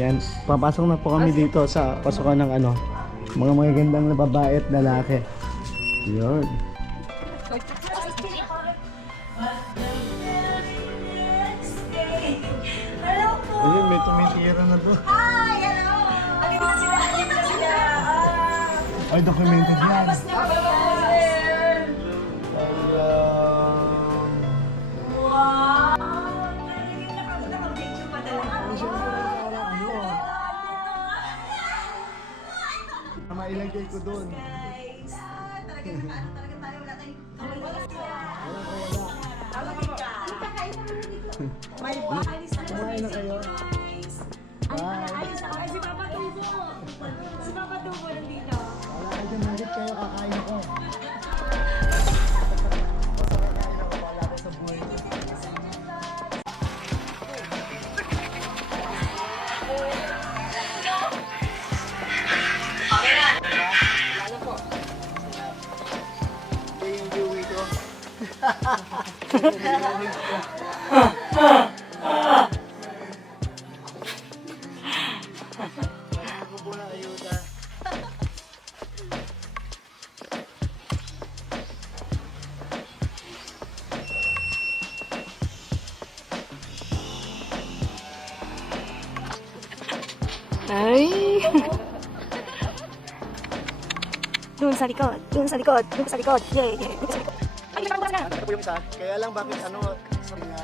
Yan, papasok na po kami dito sa pasukan ng ano, mga magagandang na babae at lalaki. Yun. Ayun, may tumitira na doon. Hi! Hello! Alin na sila? Alin na sila? Ay, documented yan. Labas na po! Wow! Nakapag-video pa talaga. Mailagay ko doon. Guys! Talaga tayo. Wala tayong may alis na Kumain na kayo? alis na si Papa Tubo. Si Papa Tubo nandito. Wala kayo dyan, hanggat kayo kakain ako. Wala ko sa buhay ko. Ito yung Dewey ko. Ako po na ayuda. Ay! Doon sa likod, doon sa likod, doon sa likod. Yay! Ay, nakapagpas na! Ito po yung isa. Kaya lang bakit ano, sorry nga.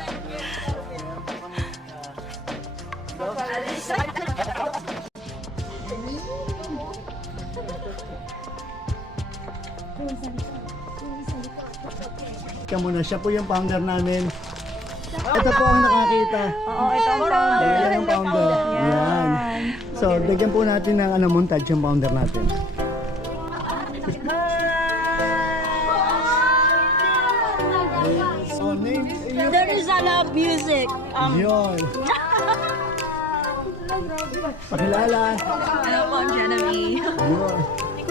Ika muna, siya po yung founder namin. Ito po ang nakakita. Oo, ito ang founder. Yan ang founder. Yan. So, bigyan po natin ng ano, montage yung founder natin. So, name, There is a love music. yun. Pakilala. Ano po ang Janami? Yun.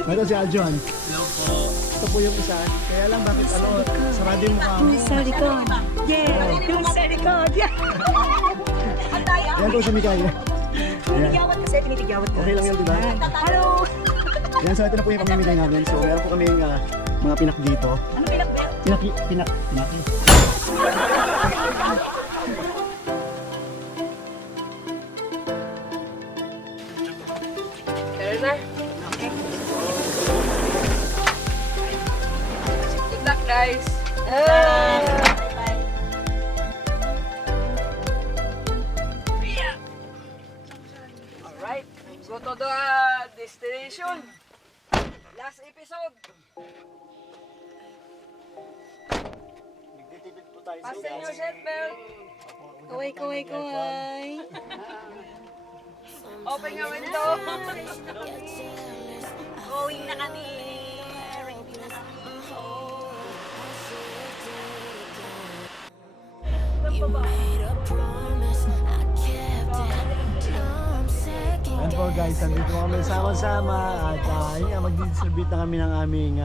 Ito si Aljon. Hello po. Ito po yung isa. Kaya lang bakit ano, sarado yung mukha mo. Doon sa likod. Yeah! Doon sa likod. Yeah! Yan po si Mikay. Yan. Tinitigyawat kasi, tinitigyawat ko. Okay lang yun, diba? Hello! Yan, so ito na po yung pamimigay namin. So, meron po kami mga pinak dito. Ano pinakbet? Pinak. Good luck, guys. Alright, go to the destination. Last episode. Nagtitipid po tayo sa Fasten your seatbelt. Kaway, kaway, kaway. Open your window. Going na kami. Yan po guys, nandito kami sama-sama at yun nga, mag-distribute na kami ng aming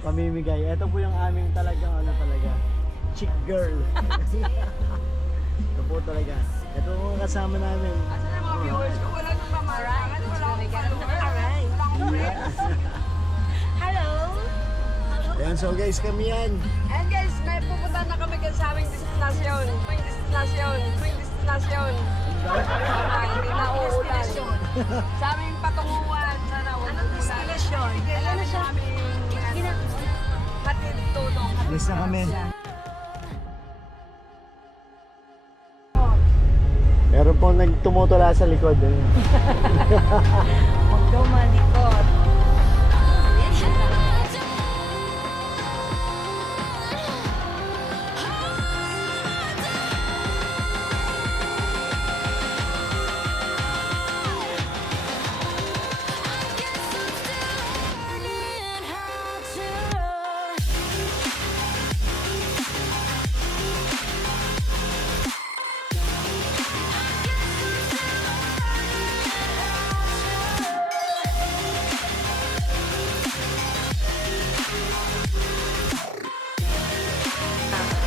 pamimigay. Ito po yung aming talagang ano talaga, chick girl. Ito po talaga. Ito po ang kasama namin. Asan ang mga viewers ko? Wala nang pamarangan. Wala akong followers. Hello! Yan, so guys, kami yan. And guys, may pupunta na kami sa aming destinasyon. Hindi na uulan. Sa aming patunguhan, sana wag Anong destinasyon? Kailangan na aming hatid tulong. Alis na kami. Meron po nagtumutula sa likod. Huwag daw malikot.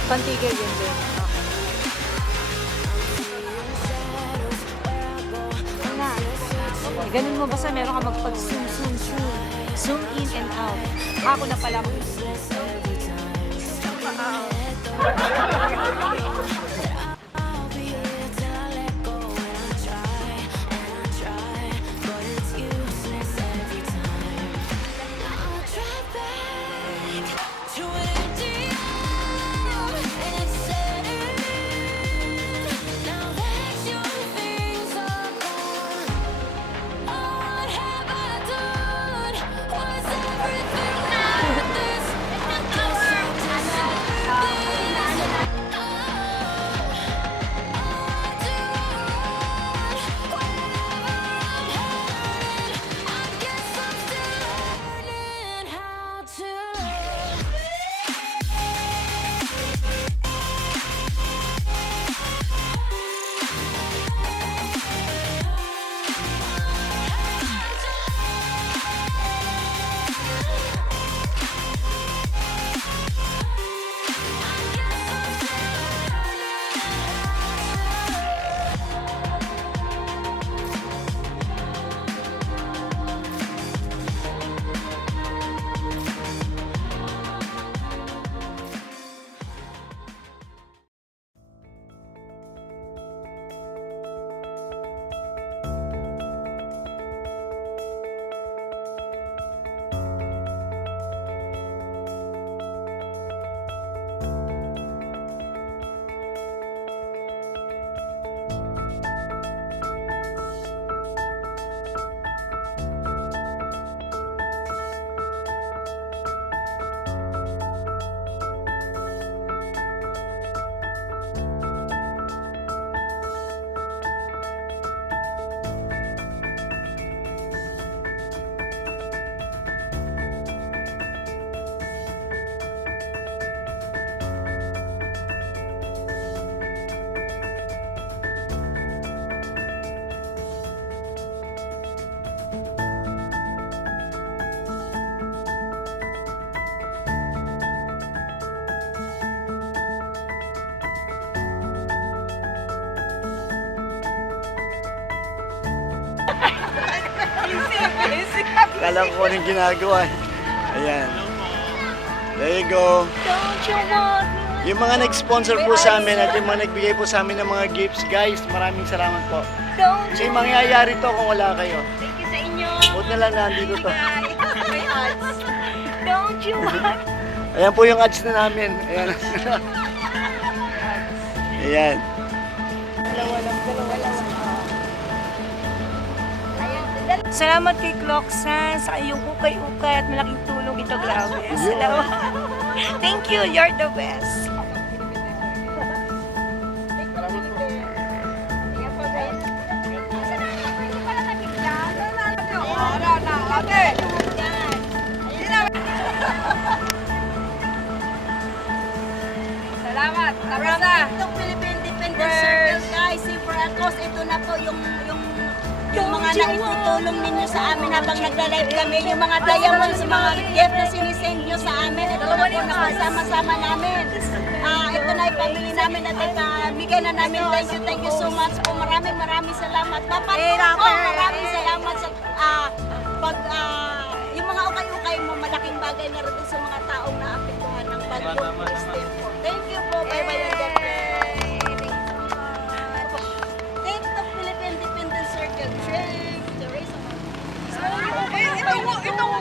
Pantigay yun din. Ganun mo basta meron ka magpag-zoom, zoom, zoom. Zoom in and out. Ako na pala mo. Kala ko anong ginagawa. Ayan. There you go. Don't you want me? Yung mga nag-sponsor po sa amin at yung mga nagbigay po sa amin ng mga gifts, guys, maraming salamat po. Don't Kasi mangyayari to kung wala kayo. Thank you sa inyo. Buti na lang nandito to. May ads. Don't you want? Ayan po yung ads na namin. Ayan. Ayan. Salamat kay Clocksan sa iyong ukay-ukay at malaking tulong ito, grabe. Salamat. Thank you, you're the best. Salamat. Tapos na. Itong Philippine Independence Circle, guys. For Acos, ito na po yung mga naitutulong ninyo sa amin habang nagla-live kami. Yung mga diamonds, yung mga gift na sinisend nyo sa amin. Ito na po nakasama-sama namin. Ito na ipamili namin at bigay na namin. Thank you so much po. Maraming salamat. Dapat po, maraming salamat sa yung mga ukay-ukay mo, malaking bagay na rin sa mga taong naapektuhan ng bagyong Christine po. Thank you po. Bye-bye. Thank you to Philippine Independence Circle. Ito mo,